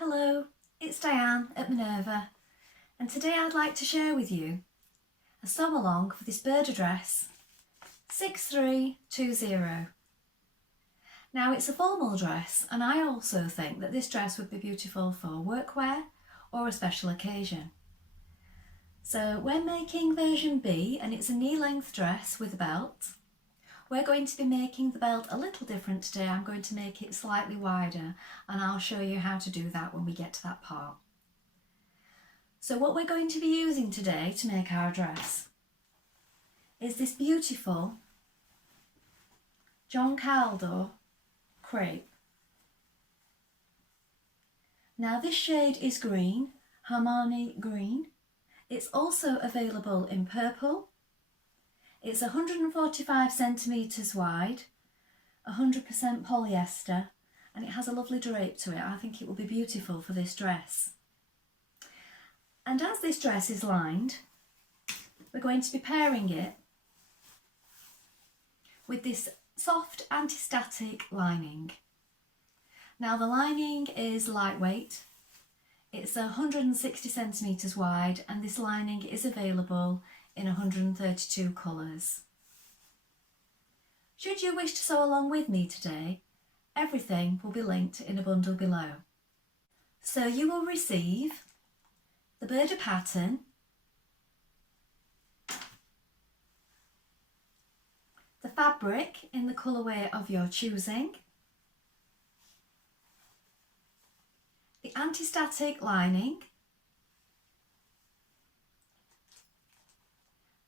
Hello, it's Dianne at Minerva, and today I'd like to share with you a sew along for this Burda dress 6320. Now it's a formal dress, and I also think that this dress would be beautiful for workwear or a special occasion. So we're making version B, and it's a knee-length dress with a belt. We're going to be making the belt a little different today. I'm going to make it slightly wider, and I'll show you how to do that when we get to that part. So what we're going to be using today to make our dress is this beautiful John Caldo crepe. Now this shade is green, Harmony Green. It's also available in purple. It's 145 centimetres wide, 100% polyester, and it has a lovely drape to it. I think it will be beautiful for this dress. And as this dress is lined, we're going to be pairing it with this soft anti-static lining. Now the lining is lightweight. It's 160 centimetres wide, and this lining is available in 132 colours. Should you wish to sew along with me today, everything will be linked in a bundle below. So you will receive the Burda pattern, the fabric in the colourway of your choosing, the anti-static lining,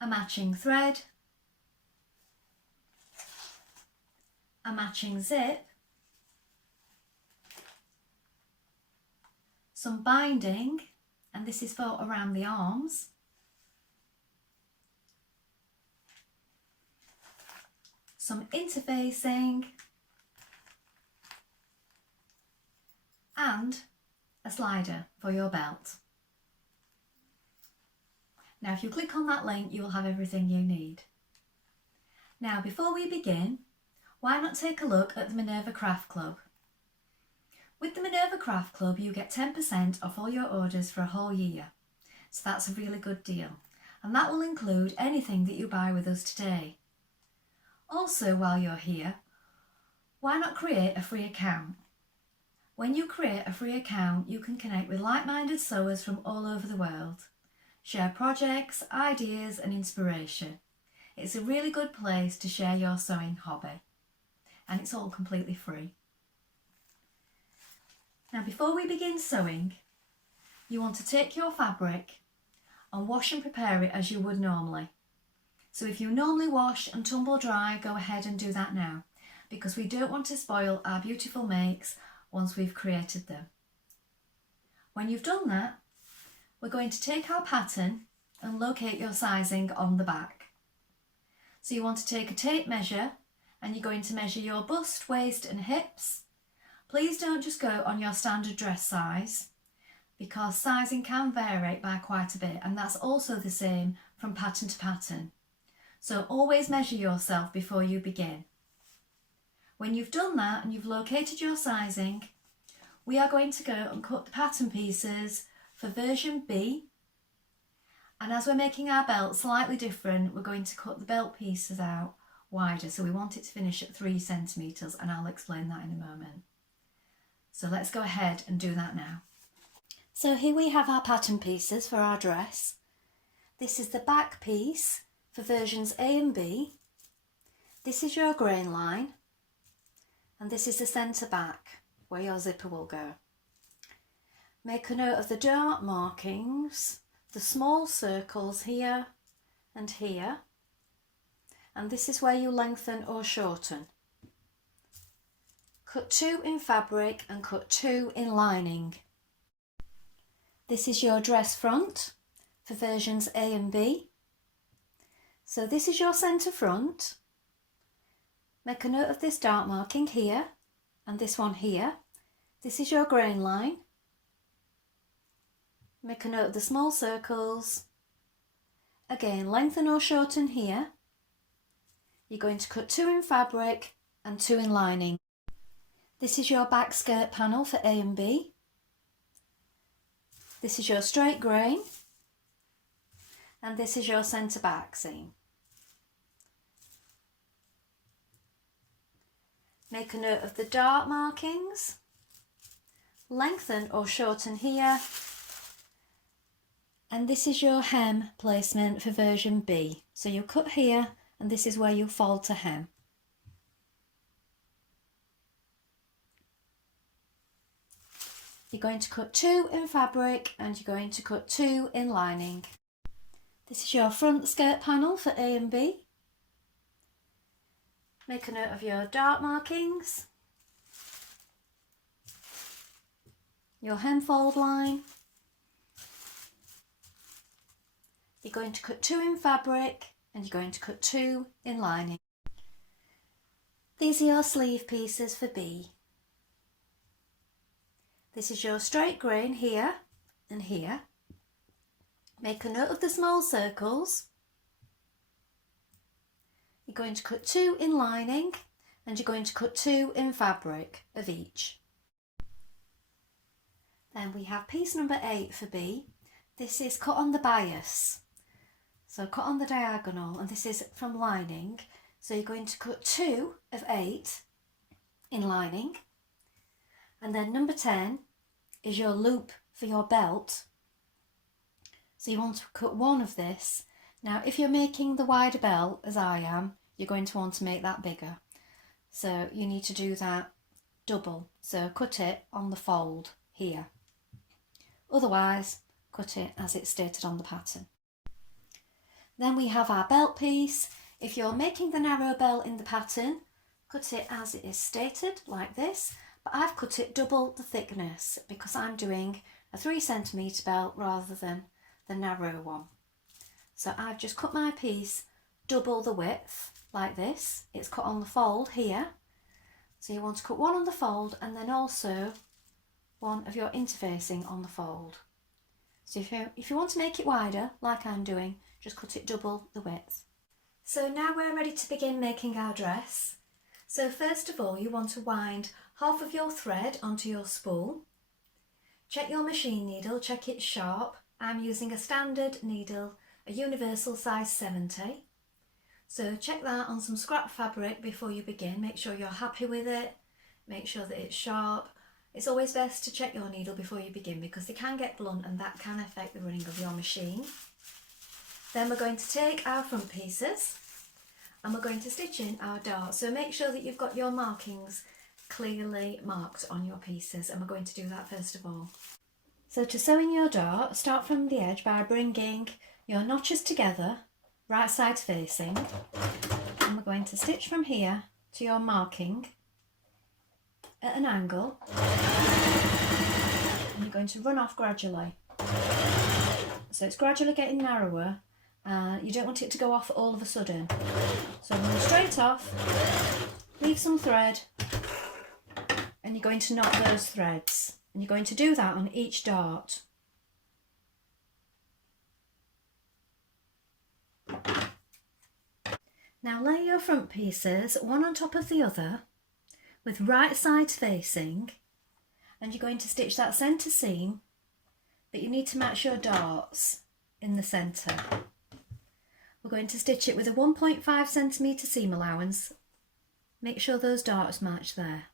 a matching thread, a matching zip, some binding, and this is for around the arms, some interfacing, and a slider for your belt. Now if you click on that link, you will have everything you need. Now before we begin, why not take a look at the Minerva Craft Club? With the Minerva Craft Club you get 10% off all your orders for a whole year, so that's a really good deal, and that will include anything that you buy with us today. Also, while you're here, why not create a free account? When you create a free account, you can connect with like-minded sewers from all over the world, share projects, ideas and inspiration. It's a really good place to share your sewing hobby, and it's all completely free. Now before we begin sewing, you want to take your fabric and wash and prepare it as you would normally. So if you normally wash and tumble dry, go ahead and do that now, because we don't want to spoil our beautiful makes once we've created them. When you've done that, we're going to take our pattern and locate your sizing on the back. So you want to take a tape measure, and you're going to measure your bust, waist and hips. Please don't just go on your standard dress size, because sizing can vary by quite a bit, and that's also the same from pattern to pattern. So always measure yourself before you begin. When you've done that and you've located your sizing, we are going to go and cut the pattern pieces for version B, and as we're making our belt slightly different, we're going to cut the belt pieces out wider, so we want it to finish at 3 centimetres, and I'll explain that in a moment. So let's go ahead and do that now. So here we have our pattern pieces for our dress. This is the back piece for versions A and B. This is your grain line, and this is the centre back where your zipper will go. Make a note of the dart markings, the small circles here and here, and this is where you lengthen or shorten. Cut 2 in fabric and cut 2 in lining. This is your dress front for versions A and B. So this is your centre front. Make a note of this dart marking here and this one here. This is your grain line. Make a note of the small circles. Again, lengthen or shorten here. You're going to cut 2 in fabric and 2 in lining. This is your back skirt panel for A and B. This is your straight grain, and this is your centre back seam. Make a note of the dart markings. Lengthen or shorten here. And this is your hem placement for version B. So you cut here, and this is where you fold to hem. You're going to cut 2 in fabric and you're going to cut 2 in lining. This is your front skirt panel for A and B. Make a note of your dart markings, your hem fold line. You're going to cut 2 in fabric and you're going to cut 2 in lining. These are your sleeve pieces for B. This is your straight grain here and here. Make a note of the small circles. You're going to cut 2 in lining and you're going to cut 2 in fabric of each. Then we have piece number 8 for B. This is cut on the bias. So cut on the diagonal, and this is from lining. So you're going to cut 2 of 8 in lining. And then number 10 is your loop for your belt. So you want to cut 1 of this. Now, if you're making the wider belt, as I am, you're going to want to make that bigger. So you need to do that double. So cut it on the fold here. Otherwise, cut it as it's stated on the pattern. Then we have our belt piece. If you're making the narrow belt in the pattern, cut it as it is stated, like this. But I've cut it double the thickness because I'm doing a 3 centimetre belt rather than the narrow one. So I've just cut my piece double the width, like this. It's cut on the fold here. So you want to cut 1 on the fold and then also 1 of your interfacing on the fold. So if you want to make it wider, like I'm doing, just cut it double the width. So now we're ready to begin making our dress. So first of all, you want to wind half of your thread onto your spool. Check your machine needle, check it's sharp. I'm using a standard needle, a universal size 70. So check that on some scrap fabric before you begin. Make sure you're happy with it. Make sure that it's sharp. It's always best to check your needle before you begin because they can get blunt and that can affect the running of your machine. Then we're going to take our front pieces and we're going to stitch in our dart. So make sure that you've got your markings clearly marked on your pieces, and we're going to do that first of all. So to sew in your dart, start from the edge by bringing your notches together, right sides facing, and we're going to stitch from here to your marking at an angle, and you're going to run off gradually. So it's gradually getting narrower, and you don't want it to go off all of a sudden. So run straight off, leave some thread, and you're going to knot those threads. And you're going to do that on each dart. Now lay your front pieces one on top of the other with right sides facing, and you're going to stitch that centre seam, but you need to match your darts in the centre. We're going to stitch it with a 1.5 centimetre seam allowance. Make sure those darts match there.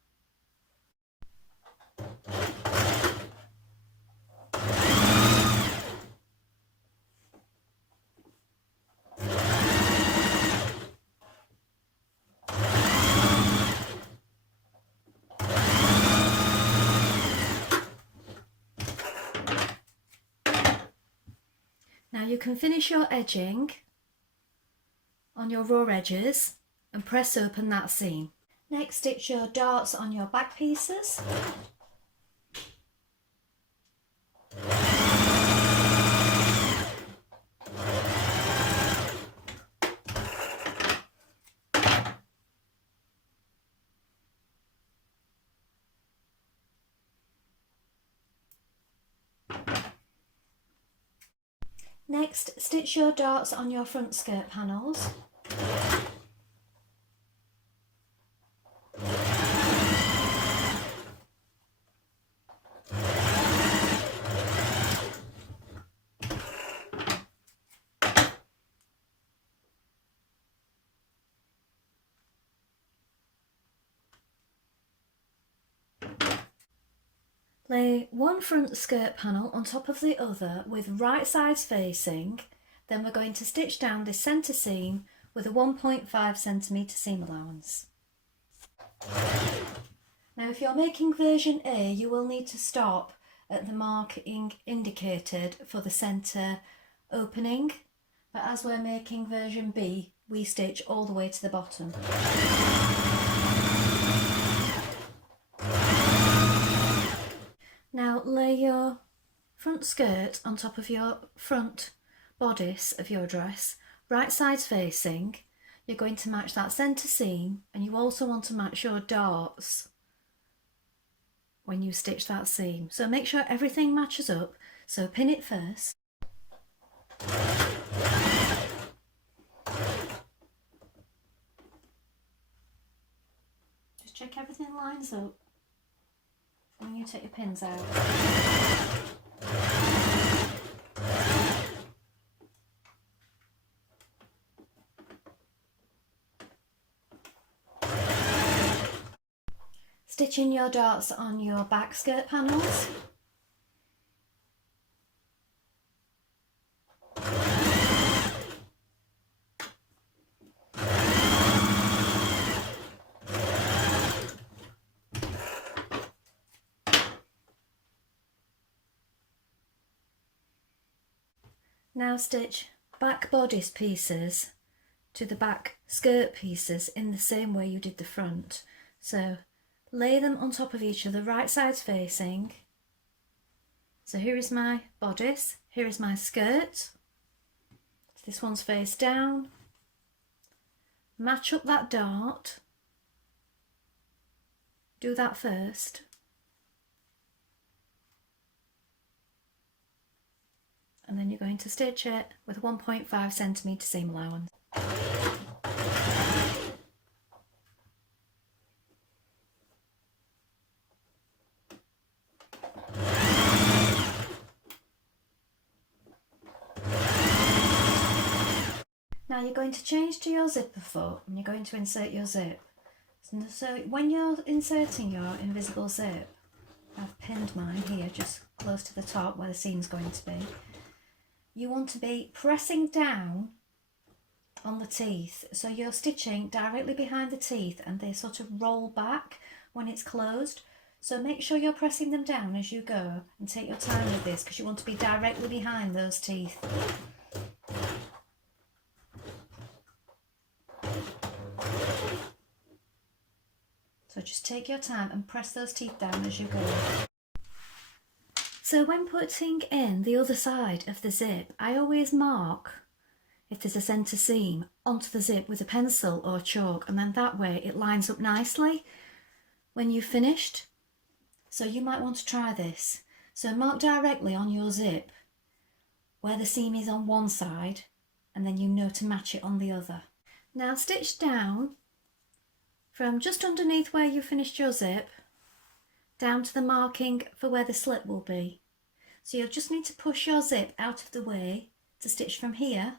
Now you can finish your edging on your raw edges and press open that seam. Next, stitch your darts on your back pieces. Next, stitch your darts on your front skirt panels. Lay one front skirt panel on top of the other with right sides facing, then we're going to stitch down this centre seam with a 1.5cm seam allowance. Now if you're making version A, you will need to stop at the marking indicated for the centre opening, but as we're making version B, we stitch all the way to the bottom. Now lay your front skirt on top of your front bodice of your dress, right sides facing. You're going to match that centre seam, and you also want to match your darts when you stitch that seam. So make sure everything matches up, so pin it first. Just check everything lines up when you take your pins out. Stitch in your darts on your back skirt panels. Now stitch back bodice pieces to the back skirt pieces in the same way you did the front. So lay them on top of each other, right sides facing. So here is my bodice, here is my skirt. This one's face down. Match up that dart. Do that first. And then you're going to stitch it with 1.5cm seam allowance. Now you're going to change to your zipper foot and you're going to insert your zip. So when you're inserting your invisible zip, I've pinned mine here just close to the top where the seam's going to be. You want to be pressing down on the teeth, so you're stitching directly behind the teeth and they sort of roll back when it's closed. So make sure you're pressing them down as you go and take your time with this, because you want to be directly behind those teeth. So just take your time and press those teeth down as you go. So when putting in the other side of the zip, I always mark if there's a centre seam onto the zip with a pencil or chalk, and then that way it lines up nicely when you've finished. So you might want to try this. So mark directly on your zip where the seam is on one side, and then you know to match it on the other. Now stitch down from just underneath where you finished your zip down to the marking for where the slit will be. So you'll just need to push your zip out of the way to stitch from here,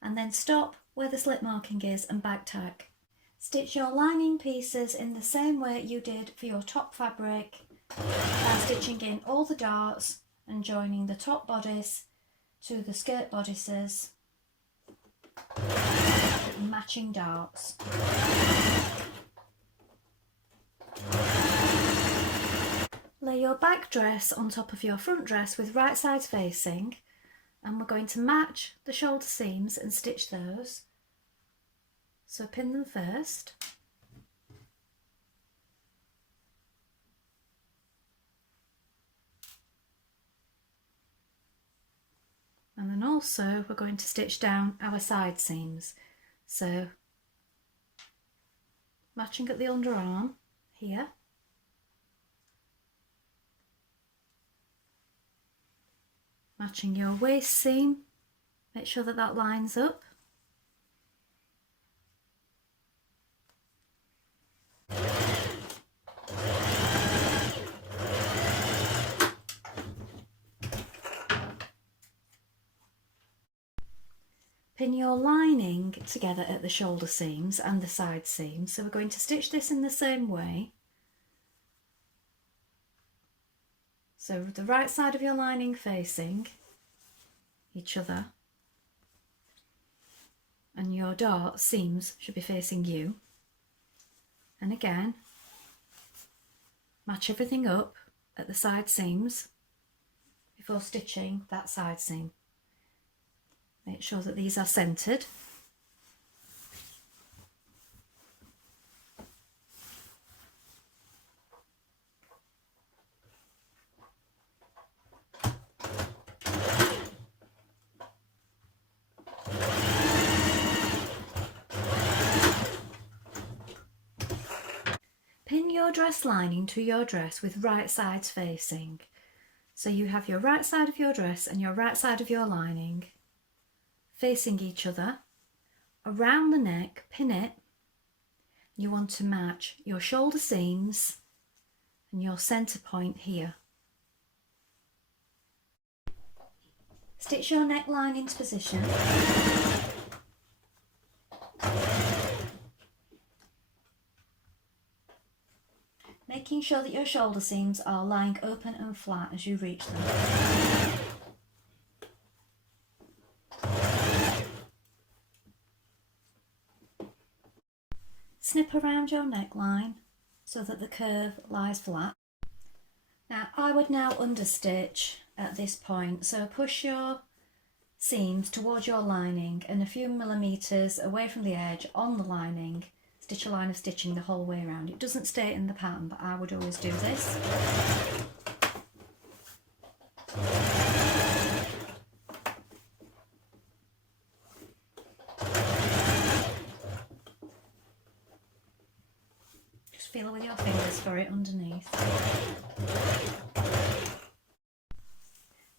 and then stop where the slit marking is and back tack. Stitch your lining pieces in the same way you did for your top fabric by stitching in all the darts and joining the top bodice to the skirt bodices, matching darts. Lay your back dress on top of your front dress with right sides facing, and we're going to match the shoulder seams and stitch those. So pin them first. And then also we're going to stitch down our side seams. So matching at the underarm here. Matching your waist seam, make sure that that lines up. Pin your lining together at the shoulder seams and the side seams. So we're going to stitch this in the same way. So the right side of your lining facing each other, and your dart seams should be facing you. And again, match everything up at the side seams before stitching that side seam. Make sure that these are centred. Pin your dress lining to your dress with right sides facing. So you have your right side of your dress and your right side of your lining facing each other. Around the neck, pin it. You want to match your shoulder seams and your centre point here. Stitch your neckline into position. Making sure that your shoulder seams are lying open and flat as you reach them. Snip around your neckline so that the curve lies flat. Now I would now understitch at this point, so push your seams towards your lining and a few millimetres away from the edge on the lining. Stitch a line of stitching the whole way around. It doesn't stay in the pattern, but I would always do this. Just feel with your fingers for it underneath.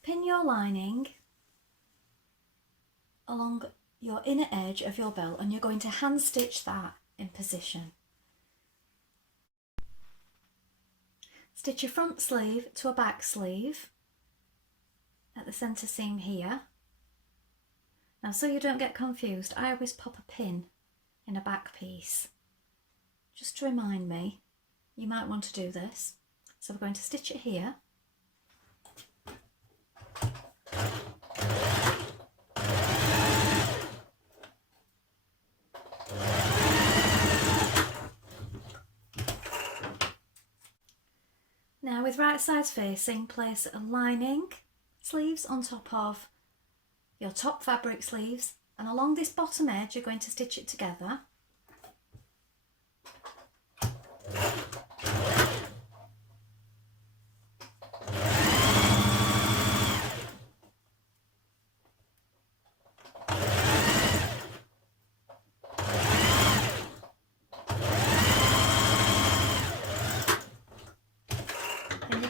Pin your lining along your inner edge of your belt and you're going to hand stitch that in position. Stitch a front sleeve to a back sleeve at the centre seam here. Now, so you don't get confused, I always pop a pin in a back piece. Just to remind me, you might want to do this. So we're going to stitch it here. Now with right sides facing, place a lining sleeves on top of your top fabric sleeves, and along this bottom edge you're going to stitch it together.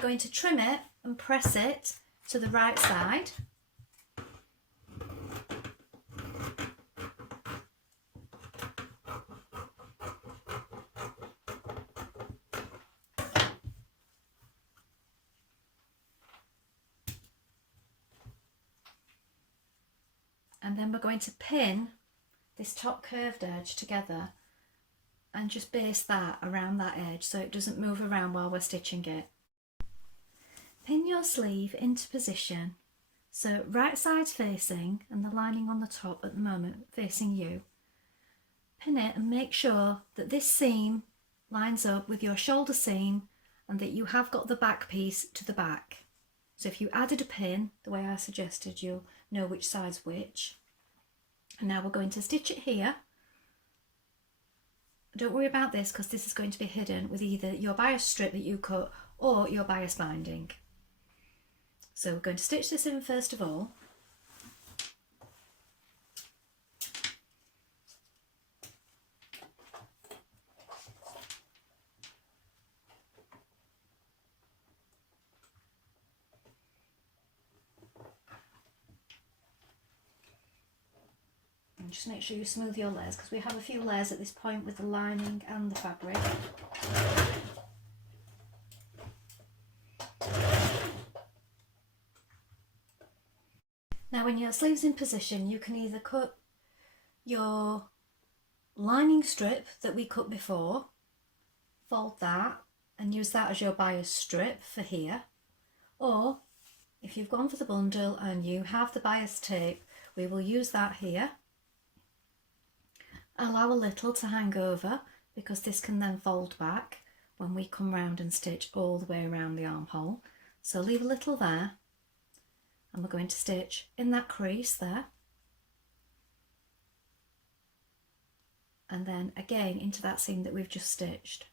Going to trim it and press it to the right side. And then we're going to pin this top curved edge together and just base that around that edge so it doesn't move around while we're stitching it. Pin your sleeve into position, so right sides facing and the lining on the top at the moment facing you. Pin it and make sure that this seam lines up with your shoulder seam and that you have got the back piece to the back. So if you added a pin, the way I suggested, you'll know which side's which. And now we're going to stitch it here. Don't worry about this because this is going to be hidden with either your bias strip that you cut or your bias binding. So we're going to stitch this in first of all. And just make sure you smooth your layers because we have a few layers at this point with the lining and the fabric. Now when your sleeve's in position, you can either cut your lining strip that we cut before, fold that and use that as your bias strip for here, Or if you've gone for the bundle and you have the bias tape, we will use that here. Allow a little to hang over because this can then fold back when we come round and stitch all the way around the armhole. So leave a little there, and we're going to stitch in that crease there, and then again into that seam that we've just stitched.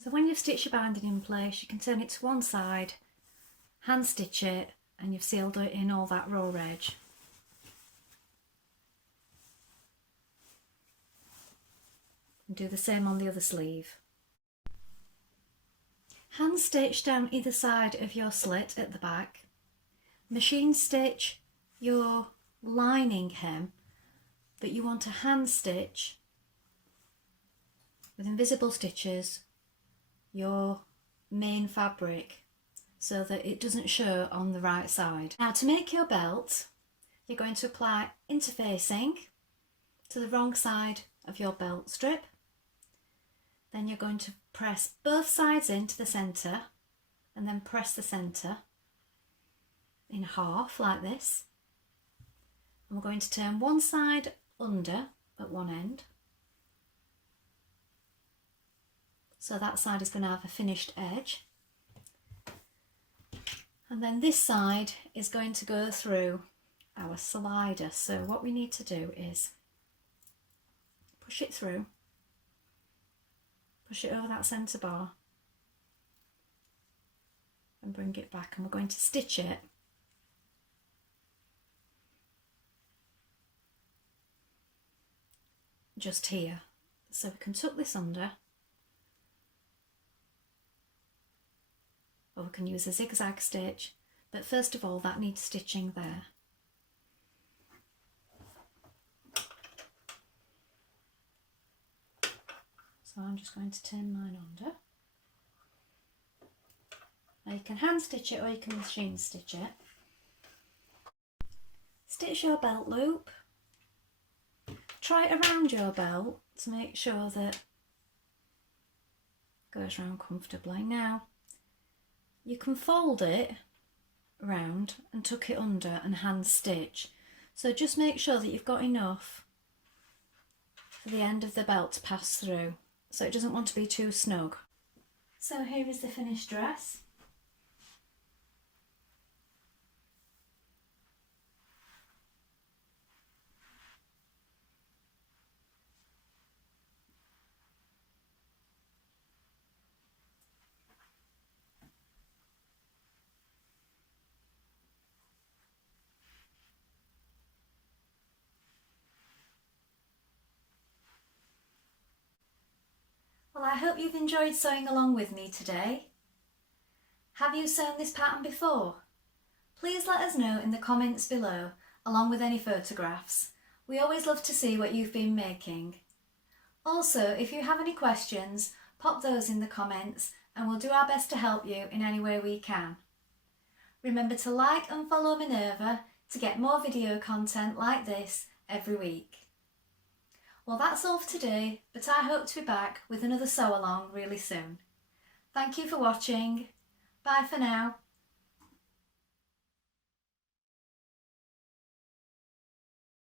So when you've stitched your binding in place, you can turn it to one side, hand stitch it, and you've sealed it in all that raw edge. And do the same on the other sleeve. Hand stitch down either side of your slit at the back. Machine stitch your lining hem that you want to hand stitch with invisible stitches your main fabric so that it doesn't show on the right side. Now to make your belt, you're going to apply interfacing to the wrong side of your belt strip. Then you're going to press both sides into the centre and then press the centre in half like this. And we're going to turn one side under at one end. So that side is going to have a finished edge. And then this side is going to go through our slider. So what we need to do is push it through, push it over that centre bar and bring it back, and we're going to stitch it just here. So we can tuck this under, or we can use a zigzag stitch, but first of all that needs stitching there. So I'm just going to turn mine under. Now you can hand stitch it or you can machine stitch it. Stitch your belt loop. Try it around your belt to make sure that it goes round comfortably. Now you can fold it round and tuck it under and hand stitch. So just make sure that you've got enough for the end of the belt to pass through, so it doesn't want to be too snug. So here is the finished dress. Well, I hope you've enjoyed sewing along with me today. Have you sewn this pattern before? Please let us know in the comments below, along with any photographs. We always love to see what you've been making. Also, if you have any questions, pop those in the comments and we'll do our best to help you in any way we can. Remember to like and follow Minerva to get more video content like this every week. Well, that's all for today, but I hope to be back with another sew along really soon. Thank you for watching. Bye for now.